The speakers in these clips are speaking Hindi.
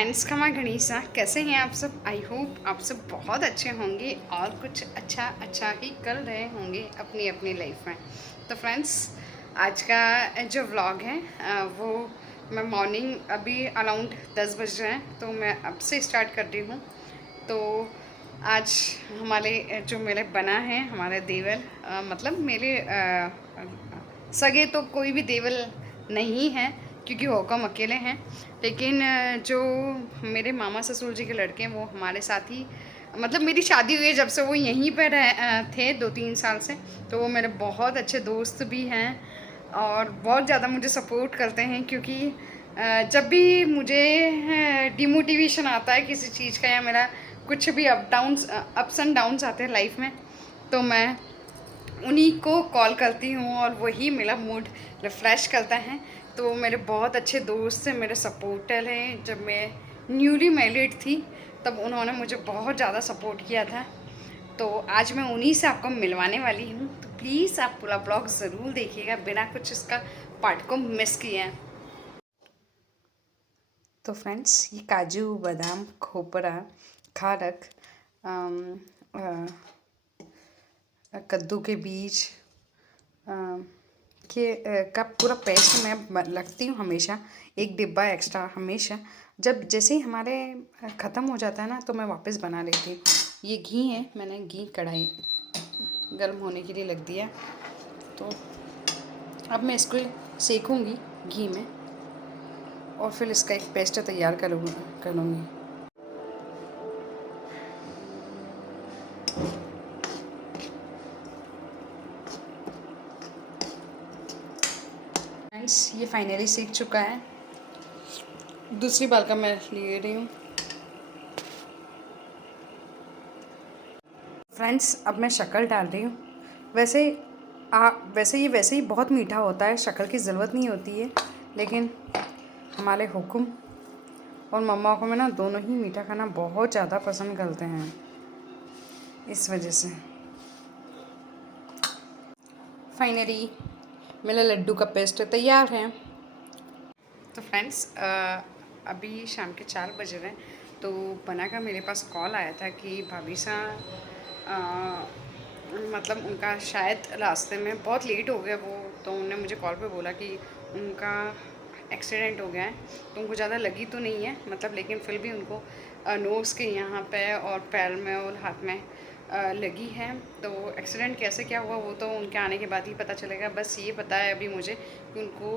फ्रेंड्स, खमा गणिसा, कैसे हैं आप सब। आई होप आप सब बहुत अच्छे होंगे और कुछ अच्छा अच्छा ही कर रहे होंगे अपनी अपनी लाइफ में। तो फ्रेंड्स, आज का जो व्लॉग है वो मैं मॉर्निंग अभी अराउंड 10 बज रहे हैं, तो मैं अब से स्टार्ट कर रही हूँ। तो आज हमारे जो मेरे बना है हमारे देवर, मतलब मेरे सगे तो कोई भी देवर नहीं है क्योंकि वो कम अकेले हैं। लेकिन जो मेरे मामा ससुर जी के लड़के हैं वो हमारे साथ ही, मतलब मेरी शादी हुई है जब से वो यहीं पर थे 2-3 साल से। तो वो मेरे बहुत अच्छे दोस्त भी हैं और बहुत ज़्यादा मुझे सपोर्ट करते हैं, क्योंकि जब भी मुझे डिमोटिवेशन आता है किसी चीज़ का या मेरा कुछ भी अप्स एंड डाउन्स आते हैं लाइफ में, तो मैं उन्हीं को कॉल करती हूँ और वही मेरा मूड रिफ़्रेश करता है। तो मेरे बहुत अच्छे दोस्त हैं, मेरे सपोर्टर हैं। जब मैं न्यूली मैरिड थी तब उन्होंने मुझे बहुत ज़्यादा सपोर्ट किया था। तो आज मैं उन्हीं से आपको मिलवाने वाली हूँ, तो प्लीज़ आप पूरा ब्लॉग ज़रूर देखिएगा बिना कुछ इसका पार्ट को मिस किए हैं। तो फ्रेंड्स, ये काजू बादाम खोपरा खारक कद्दू के बीज का पूरा पेस्ट मैं रखती हूँ हमेशा, एक डिब्बा एक्स्ट्रा हमेशा। जब जैसे ही हमारे ख़त्म हो जाता है ना तो मैं वापस बना लेती हूँ। ये घी है, मैंने घी कढ़ाई गर्म होने के लिए रख दिया। तो अब मैं इसको सेकूँगी घी में और फिर इसका एक पेस्ट तैयार करूँगी। फ्रेंड्स, ये फाइनली सीख चुका है। दूसरी बार का मैं ले रही हूँ। फ्रेंड्स, अब मैं शक्कर डाल रही हूँ। वैसे वैसे ही बहुत मीठा होता है, शक्कर की ज़रूरत नहीं होती है, लेकिन हमारे हुक्म और मम्मा को मैं ना दोनों ही मीठा खाना बहुत ज़्यादा पसंद करते हैं, इस वजह से। फाइनली मेरा लड्डू का पेस्ट तैयार है। तो फ्रेंड्स, अभी शाम के 4 बज रहे हैं। तो बना का मेरे पास कॉल आया था कि भाभी सा मतलब उनका शायद रास्ते में बहुत लेट हो गया वो, तो उन्होंने मुझे कॉल पे बोला कि उनका एक्सीडेंट हो गया है। तो उनको ज़्यादा लगी तो नहीं है, मतलब, लेकिन फिर भी उनको नोज़ के यहाँ पे और पैर में और हाथ में लगी है। तो एक्सीडेंट कैसे क्या हुआ वो तो उनके आने के बाद ही पता चलेगा। बस ये पता है अभी मुझे कि उनको,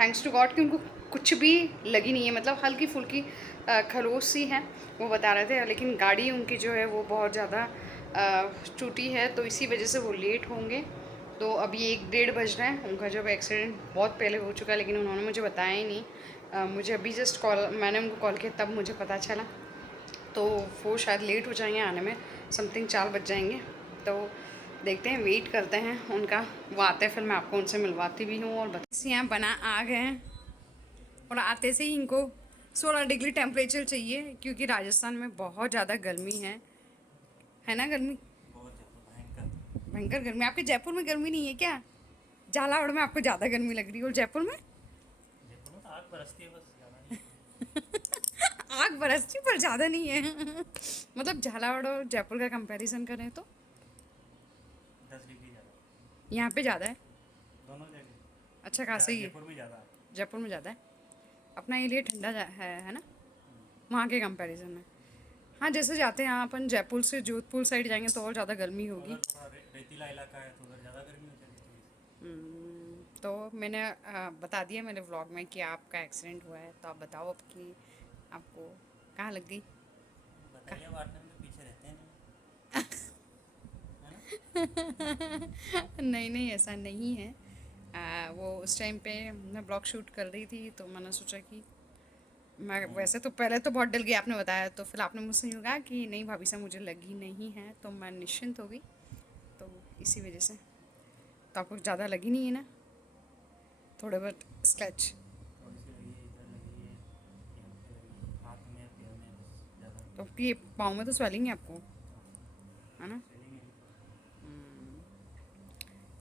थैंक्स टू गॉड, कि उनको कुछ भी लगी नहीं है, मतलब हल्की फुल्की खरोच सी है, वो बता रहे थे। लेकिन गाड़ी उनकी जो है वो बहुत ज़्यादा टूटी है, तो इसी वजह से वो लेट होंगे। तो अभी 1-1:30 बज रहे हैं। उनका जब एक्सीडेंट बहुत पहले हो चुका है, लेकिन उन्होंने मुझे बताया ही नहीं। मुझे अभी जस्ट कॉल, मैंने उनको कॉल किया तब मुझे पता चला। तो वो शायद लेट हो जाएंगे आने में, समथिंग 4 बज जाएंगे। तो देखते हैं, वेट करते हैं उनका, वो आते हैं फिर मैं आपको उनसे मिलवाती भी हूँ। और बस यहाँ बना आ गए हैं और आते से ही इनको 16 डिग्री टेम्परेचर चाहिए, क्योंकि राजस्थान में बहुत ज़्यादा गर्मी है ना। गर्मी भयंकर गर्मी। आपके जयपुर में गर्मी नहीं है क्या? झालावाड़ में आपको ज़्यादा गर्मी लग रही है और जयपुर में तो आग बरसती है, बस ज़्यादा नहीं। आग बरसती पर ज़्यादा नहीं है। मतलब झालावाड़ और जयपुर का कंपैरिजन करें तो 10 डिग्री ज़्यादा यहाँ पे ज़्यादा है। दोनों जगह। अच्छा खासा ही है। जयपुर में ज़्यादा है। जयपुर में ज़्यादा है। अपना एरिया ठंडा है ना, वहाँ के कंपैरिजन में। हाँ, जैसे जाते हैं यहाँ अपन जयपुर से जोधपुर साइड जाएंगे तो और ज़्यादा गर्मी होगी। उधर थोड़ा रेतीला इलाका है तो उधर ज़्यादा गर्मी हो जाती है थोड़ी तो मैंने बता दिया मेरे व्लॉग में कि आपका एक्सीडेंट हुआ है, तो आप बताओ अब कि आपको कहाँ लग गई। सी। बताइए, बांटने में तो पीछे रहते हैं नहीं, है ना। नहीं नहीं, ऐसा नहीं है। वो उस टाइम पे मैं ब्लॉग शूट कर रही थी, तो मैंने सोचा कि मैं, नहीं, वैसे तो पहले तो बहुत डर गई, आपने बताया तो फिर आपने मुझसे यूँ कहा कि नहीं भाभी साहब मुझे लगी नहीं है, तो मैं निश्चिंत हो गई। तो इसी वजह से। तो आपको ज़्यादा लगी नहीं है ना? थोड़े बहुत स्क्रैच? थोड़ी सी लगी है, इधर लगी है, यहाँ पे लगी है, हाथ में पैर में, बस ज़्यादा नहीं तो लगी। ये पाँव में तो स्वेलिंग है आपको, है ना? स्वेलिंग है थोड़ा।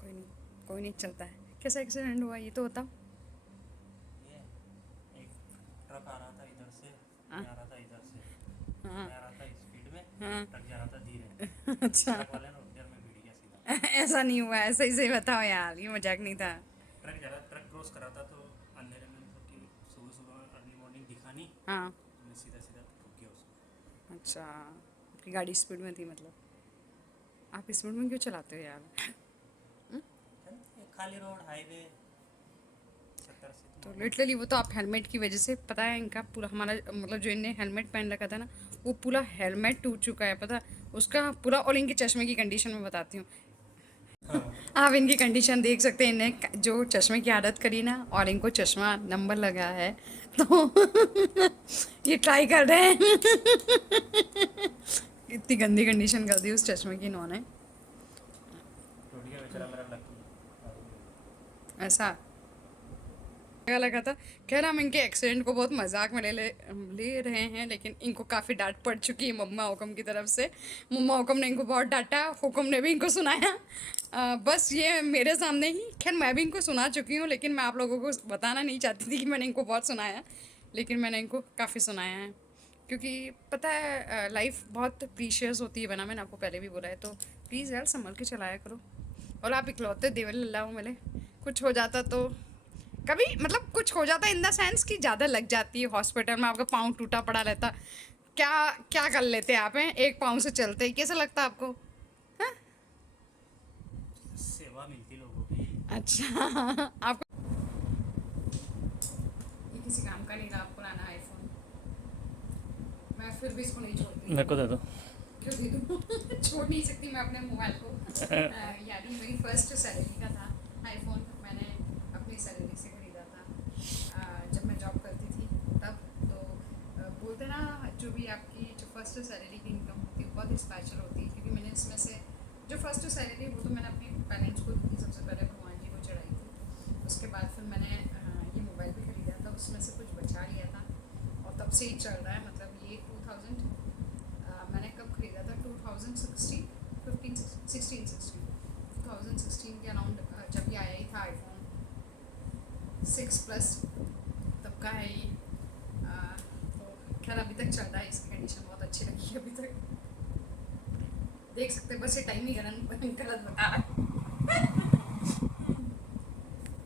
कोई नहीं, कोई नहीं, चलता है। कैसा एक्सीडेंट हुआ ये तो बताओ। ये एक ट्रक आ रहा था इधर से, मैं आ रहा था इधर से, हाँ मैं आ रहा था स्पीड में, हाँ। ट्रक जा रहा था धीरे, अच्छा। ट्रक वाले ने रोक दिया और मैं भिड़ गया सीधा। ऐसा नहीं हुआ है, सही सही बताओ यार, ये मजाक नहीं था। ट्रक जा रहा, ट्रक क्रॉस कर रहा था तो अंधेरे में, मतलब कि सुबह सुबह अर्ली मॉर्निंग दिखा नहीं, हाँ। तो मैं सीधा सीधा ठुक गया उसको। अच्छा, आपकी गाड़ी स्पीड में थी मतलब? आप स्पीड में क्यों चलाते हो यार? जानते हैं, खाली रोड हाईवे 70 80 तो तो नॉर्मल लिटरली वो चलता तो आप हेलमेट की वजह से, पता है इनका पूरा हमारा मतलब जो इनने हेलमेट पहन रखा था ना, वो पूरा हेलमेट टूट चुका है, पता है उसका पूरा। और इनके चश्मे की कंडीशन में बताती हूँ, है। हाँ, आप इनकी कंडीशन देख सकते हैं। इन्हें जो चश्मे की आदत करी ना, और इनको चश्मा नंबर लगा है, तो ये ट्राई कर रहे हैं। इतनी गंदी कंडीशन कर दी उस चश्मे की इन्होंने। टूट गया बेचारा मेरा लकी। ऐसा लगा था। खैर हम इनके एक्सीडेंट को बहुत मजाक में ले रहे हैं, लेकिन इनको काफ़ी डांट पड़ चुकी है मम्मा हुकम की तरफ से। मम्मा हुकम ने इनको बहुत डांटा, हुकम ने भी इनको सुनाया। बस ये मेरे सामने ही, खैर मैं भी इनको सुना चुकी हूँ, लेकिन मैं आप लोगों को बताना नहीं चाहती थी कि मैंने इनको बहुत सुनाया, लेकिन मैंने इनको काफ़ी सुनाया है। क्योंकि पता है लाइफ बहुत प्रीशियस होती है बना, मैंने आपको पहले भी बोला है, तो प्लीज़ यार संभल के चलाया करो। और आप इकलौते देवल अल्लाह मिले, कुछ हो जाता तो कभी मतलब कुछ हो जाता है इन द सेंस कि ज़्यादा लग जाती है, हॉस्पिटल में आपका पाँव टूटा पड़ा रहता, क्या क्या कर लेते आप हैं, एक पाँव से चलते ही कैसा लगता आपको? हाँ? सेवा मिलती लोगों की। अच्छा। आपको ये किसी काम का नहीं रहा, आपको लाना आईफोन, मैं फिर भी इसको नहीं छोड़ती। मेरे को दे दो। क्यों दे दूँ? छोड़ नहीं सकती मैं अपने मोबाइल को। यानी मेरी फर्स्ट सैलरी का था आईफोन, मैंने अपनी सैलरी से खरीदा था जब मैं जॉब करती थी तब। तो बोलते ना, जो भी आपकी जो फर्स्ट सैलरी की इनकम होती है वो बहुत स्पेशल होती है, क्योंकि मैंने इसमें से जो फर्स्ट सैलरी वो तो मैंने अपने पेरेंट्स को दी थी, सबसे पहले भगवान जी को चढ़ाई थी। उसके बाद फिर मैंने ये मोबाइल भी खरीदा था, उसमें से कुछ बचा लिया था और तब से ही चल रहा है। मतलब ये 2000 मैंने कब खरीदा था, 2016 15 16 2016 के अराउंड जब ये आया ही था आईफोन 6 प्लस, तब का है ये। तो खैर अभी तक चल रहा है, इसकी कंडीशन बहुत अच्छी लगी है अभी तक, देख सकते हैं। बस ये टाइम ही गलत बता रहा है।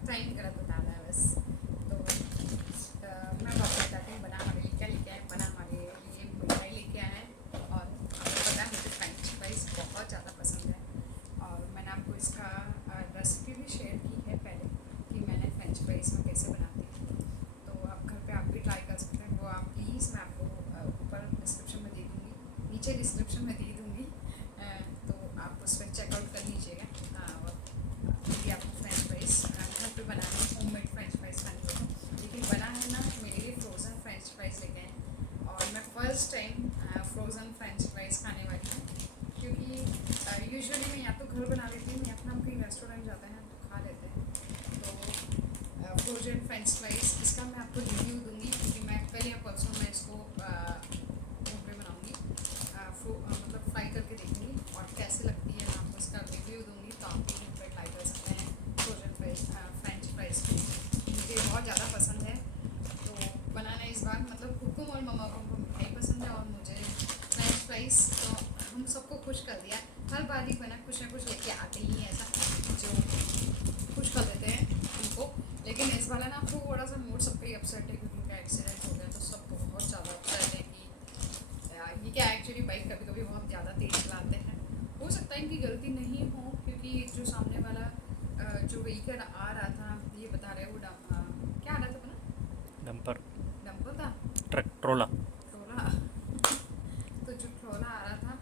टाइम गलत बता रहा है बस। तो मैं बात बताती हूँ, बना हमारे लिए क्या लेके आए। बना हमारे लिए मिठाई लेके आए हैं, और आपको पता है मुझे फ्रेंच फ्राइज बहुत ज़्यादा पसंद है, और मैंने आपको इसका रेसिपी भी शेयर की है पहले कि मैंने फ्रेंच फ्राइज में कैसे बनाती हूँ। तो आप घर पे आप भी ट्राई कर सकते हैं, वो आप प्लीज़ मैं आपको ऊपर डिस्क्रिप्शन में दे दूँगी, नीचे डिस्क्रिप्शन में दे दूँगी, तो आप उस पर चेकआउट कर लीजिएगा। और यदि आपको फ्रेंच फ्राइज घर पे बनाने, होममेड फ्रेंच फ्राइज खानी हो तो। लेकिन बना है ना मेरे लिए फ्रोज़न फ्रेंच फ्राइज लेके आए, और मैं first time frozen French fries खाने वाली हूँ, क्योंकि यूजुअली मैं या तो घर बना लेती हूँ या फिर हम कहीं रेस्टोरेंट जाते हैं तो खा लेते हैं। तो फ्रोजन फ्रेंच फ्राइज इसका मैं आपको रिव्यू दूँगी, क्योंकि मैं कल या परसों मैं इसको घर पे बनाऊँगी, मतलब फ्राई करके देखूँगी और कैसे लगती है, मैं आपको इसका रिव्यू दूँगी, तो आप भी घर पर ट्राई कर सकते हैं फ्रोजन फ्रेंच फ्राइज को। मुझे बहुत ज़्यादा पसंद है, तो बनाना इस बार मतलब हुकुम और मम्मा को मिठाई पसंद है, और मुझे फ्रेंच फ्राइज तो हम सबको खुश कर दिया। हर बार ही बना कुछ ना कुछ लेके आते ही हैं ऐसा जो खुश कर देते हैं उनको। लेकिन इस बार ना थोड़ा सा मूड सबका ही अपसेट है, क्योंकि उनका एक्सीडेंट हो गया, तो सब बहुत ज़्यादा अपसेट है कि ये क्या, एक्चुअली बाइक कभी कभी बहुत ज़्यादा तेज़ चलाते हैं। हो सकता है इनकी गलती नहीं हो, क्योंकि जो सामने वाला जो व्हीकल आ रहा था, ये बता रहे वो क्या आ रहा था बना, डंपर, डंपर था, ट्रक, ट्रोला। ट्रोला। तो जो ट्रोला आ रहा था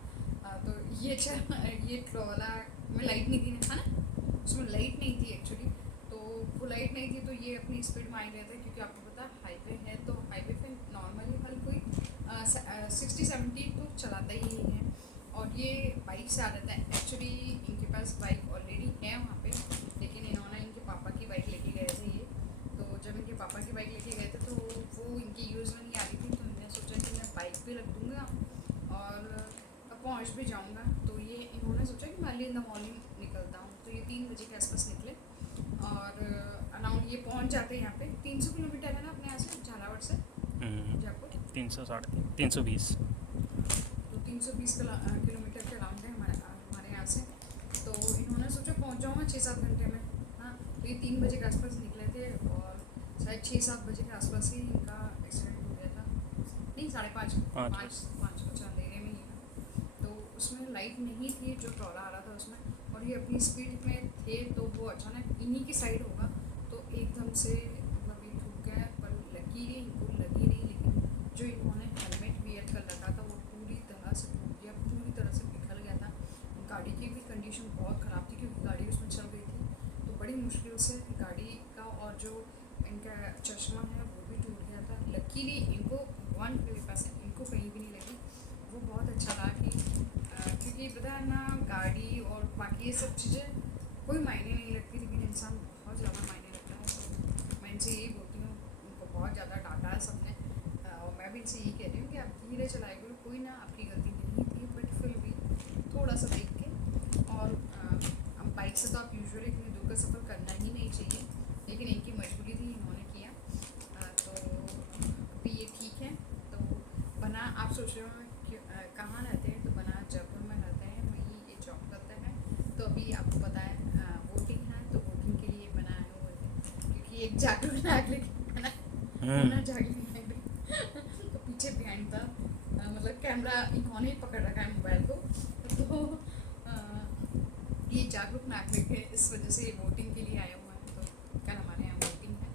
तो ये ट्रोला में लाइट नहीं थी है ना, उसमें लाइट नहीं थी एक्चुअली। तो वो लाइट नहीं थी तो ये अपनी स्पीड मान रहे थे, क्योंकि आपको पता हाईवे है, तो हाईवे पे नॉर्मली हर कोई 60-70 तो चलाता ही है, और ये बाइक से आ रहा था। एक्चुअली इनके पास बाइक ऑलरेडी है वहाँ पे, लेकिन इन्होंने इनके पापा की बाइक लेके गए थे ये। तो जब इनके पापा की बाइक लेके गए थे तो वो इनकी यूज़ में नहीं आ रही थी, तो इन्होंने सोचा कि मैं बाइक भी रख दूँगा और पहुँच भी जाऊँगा। तो ये इन्होंने सोचा कि मैं अर्ली इन द मॉर्निंग निकलता हूँ, तो ये 3 बजे के आसपास निकले, और अराउंड ये पहुँच जाते हैं यहाँ पे। 300 किलोमीटर है ना अपने यहाँ से, झालावाड़ से जयपुर, 320। तो 320 किलोमीटर के अराउंड है हमारे यहाँ से। तो इन्होंने सोचा पहुँच जाऊँगा 6-7 घंटे में। हाँ, तो ये 3 बजे के आसपास निकले थे और शायद 6-7 बजे के आसपास ही इनका एक्सीडेंट हो गया था। नहीं, 5:30, 5 कुछ अंधेरे में ही था। तो उसमें लाइट नहीं थी जो ट्रॉला आ रहा था उसमें, और ये अपनी स्पीड में थे, तो वो अचानक इन्हीं की साइड होगा तो एकदम से मतलब ये ठुक गया। पर लकीली इनको लगी नहीं, लेकिन जो इन्होंने हेलमेट वियर कर रखा था वो पूरी तरह से टूट गया, पूरी तरह से पिघल गया था। गाड़ी की भी कंडीशन बहुत ख़राब थी क्योंकि गाड़ी उसमें चल रही थी, तो बड़ी मुश्किल से गाड़ी का और जो इनका चश्मा है वो भी टूट गया था। लकीली इनको भगवान की कृपा से इनको कहीं भी नहीं लगी। वो बहुत अच्छा रहा कि क्योंकि पता है ना, गाड़ी और बाकी ये सब चीज़ें कोई मायने नहीं लगती, लेकिन इंसान बहुत ज़्यादा मायने लगता है। तो मैं इनसे यही बोलती हूँ, उनको बहुत ज़्यादा डांटा है सबने, और मैं भी इनसे यही कह रही हूँ कि आप धीरे चलाए करो, कोई ना आपकी गलती नहीं थी, बट फिर भी थोड़ा सा देख के। और अब बाइक से तो आप यूजुअली इतनी दूर का सफ़र करना ही नहीं चाहिए, लेकिन इनकी मजबूरी थी, इन्होंने किया। तो अभी ये ठीक है। तो बना आप सोच रहे हो कि कहाँ रहते हैं, तो बना जयपुर में रहते हैं, वहीं ये जॉब करते हैं। तो अभी आपको पता है वोटिंग है, तो वोटिंग के लिए बना आए हुए थे, क्योंकि एक जागरूक नागरिक है ना, जागरूक नागरिक तो पीछे बिहाइंड था, मतलब कैमरा इन्होंने ही पकड़ रखा है मोबाइल को। तो ये जागरूक नागरिक है, इस वजह से ये वोटिंग के लिए आया हुआ है। तो कल हमारे यहाँ वोटिंग है,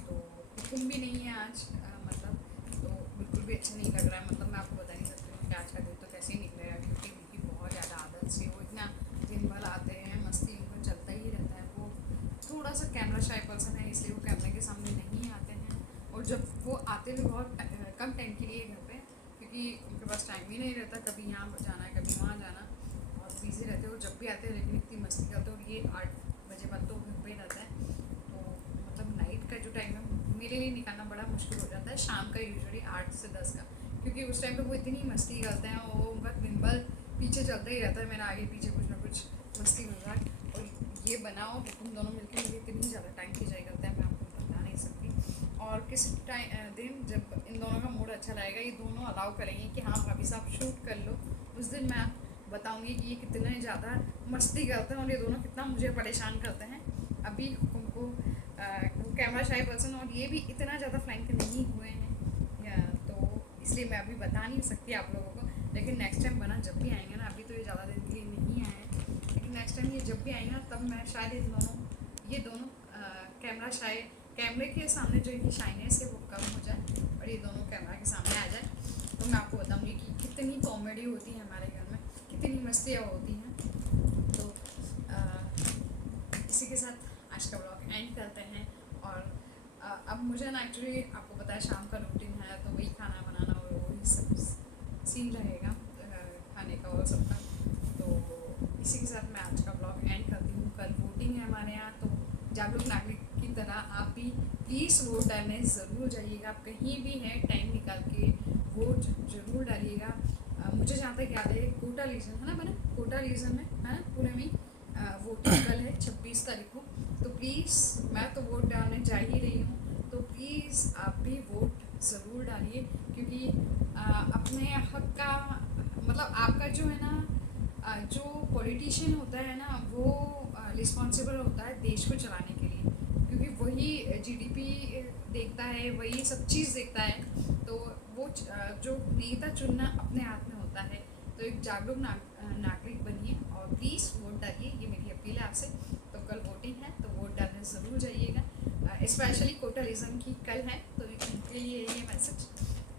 तो कुकिंग भी नहीं है आज, मतलब तो बिल्कुल भी अच्छा नहीं लग रहा है। मतलब मैं आपको बता नहीं सकती हूँ कि आज का दिन तो कैसे ही निकलेगा, क्योंकि उनकी बहुत ज़्यादा आदत से वो इतना दिन भर आते हैं, मस्ती उनको चलता ही रहता है। वो थोड़ा सा कैमरा शाय पर्सन है, इसलिए वो कैमरे के सामने नहीं आते हैं, और जब वो आते भी बहुत कम टाइम के लिए घर पे, क्योंकि उनके पास टाइम ही नहीं रहता, कभी यहाँ जाना है कभी वहाँ जाना, और बिज़ी रहते हो जब भी आते हैं, लेकिन इतनी मस्ती करते हो। और ये 8 बजे बाद तो घर पे ही रहता है, तो मतलब नाइट का जो टाइम है मेरे लिए निकालना बड़ा मुश्किल हो जाता है, शाम का यूजुअली 8 से 10 का, क्योंकि उस टाइम पे वो इतनी मस्ती करते हैं, वो उनका दिन भर पीछे चलता ही रहता है, मेरा आगे पीछे कुछ ना कुछ मस्ती मजाक। और ये बनाओ कि तुम दोनों मिलकर मुझे इतनी ज़्यादा टाइम खिंचाई करते हैं, मैं आपको बता नहीं सकती। और किस दिन जब इन दोनों का मूड अच्छा रहेगा, ये दोनों अलाउ करेंगे कि हाँ भाभी साहब शूट कर लो, उस दिन मैं बताऊँगी कि ये कितने ज़्यादा मस्ती करते हैं और ये दोनों कितना मुझे परेशान करते हैं। अभी उनको वो कैमरा शाय पर्सन और ये भी इतना ज़्यादा फ्लैंक नहीं हुए हैं, तो इसलिए मैं अभी बता नहीं सकती आप लोगों को। लेकिन नेक्स्ट टाइम बना जब भी आएंगे ना, अभी तो ये ज़्यादा दिन के लिए नहीं आए हैं, लेकिन नेक्स्ट टाइम ये जब भी आएंगे ना, तब मैं शायद ये दोनों कैमरे के सामने जो इनकी शाइनेस है वो कम हो जाए और ये दोनों कैमरा के सामने आ जाए, तो मैं आपको बताऊँगी कि कितनी कॉमेडी होती है हमारे घर में, कितनी मस्तियाँ होती हैं। तो इसी के साथ आज का ब्लॉग एंड करते हैं। और अब मुझे ना एक्चुअली आपको पता है शाम का रूटीन है, तो वही खाना बनाना और वही सब सीन रहेगा खाने का और सबका। तो इसी के साथ मैं आज का ब्लॉग एंड करती हूँ। कल वोटिंग है हमारे यहाँ, तो जागरूक नागरिक की तरह आप भी प्लीज़ वोट डालने ज़रूर जाइएगा। आप कहीं भी हैं टाइम निकाल के वोट ज़रूर डालिएगा। मुझे जहाँ तक याद है कोटा रीजन है ना, मैंने कोटा रीजन में है ना पुणे में वोटिंग कल है 26 तारीख को। तो प्लीज़ मैं तो वोट डालने जा ही रही हूँ, तो प्लीज़ आप भी वोट ज़रूर डालिए, क्योंकि अपने हक का मतलब आपका जो है ना, जो पॉलिटिशियन होता है ना, वो रिस्पॉन्सिबल होता है देश को चलाने के लिए, क्योंकि वही जीडीपी देखता है, वही सब चीज़ देखता है। तो वो जो नेता चुनना अपने हाथ में होता है। तो एक जागरूक नागरिक बनिए और प्लीज़ वोट डालिए, ये मेरी अपील है आपसे। तो कल वोटिंग है, तो वोट डालने ज़रूर जाइएगा। स्पेशली कोटा रीजन की कल है, तो इनके लिए ये मैसेज,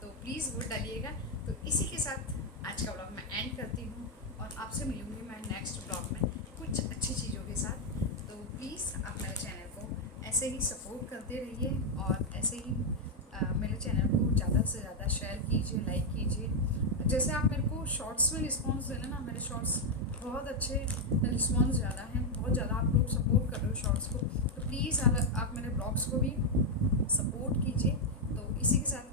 तो प्लीज़ वोट डालिएगा। तो इसी के साथ आज का ब्लॉग मैं एंड करती हूँ और आपसे मिलूँगी मैं नेक्स्ट ब्लॉग में कुछ अच्छी चीज़ों के साथ। तो प्लीज़ आप मेरे चैनल को ऐसे ही सपोर्ट करते रहिए और ऐसे ही मेरे चैनल को ज़्यादा से ज़्यादा शेयर कीजिए, लाइक कीजिए। जैसे आप मेरे को शॉर्ट्स में रिस्पॉन्स देना ना, मेरे शॉर्ट्स बहुत अच्छे रिस्पॉन्स ज़्यादा हैं, बहुत ज़्यादा आप लोग सपोर्ट कर रहे हो शॉर्ट्स को। तो प्लीज़ आप मेरे ब्लॉग्स को भी सपोर्ट कीजिए। तो इसी के साथ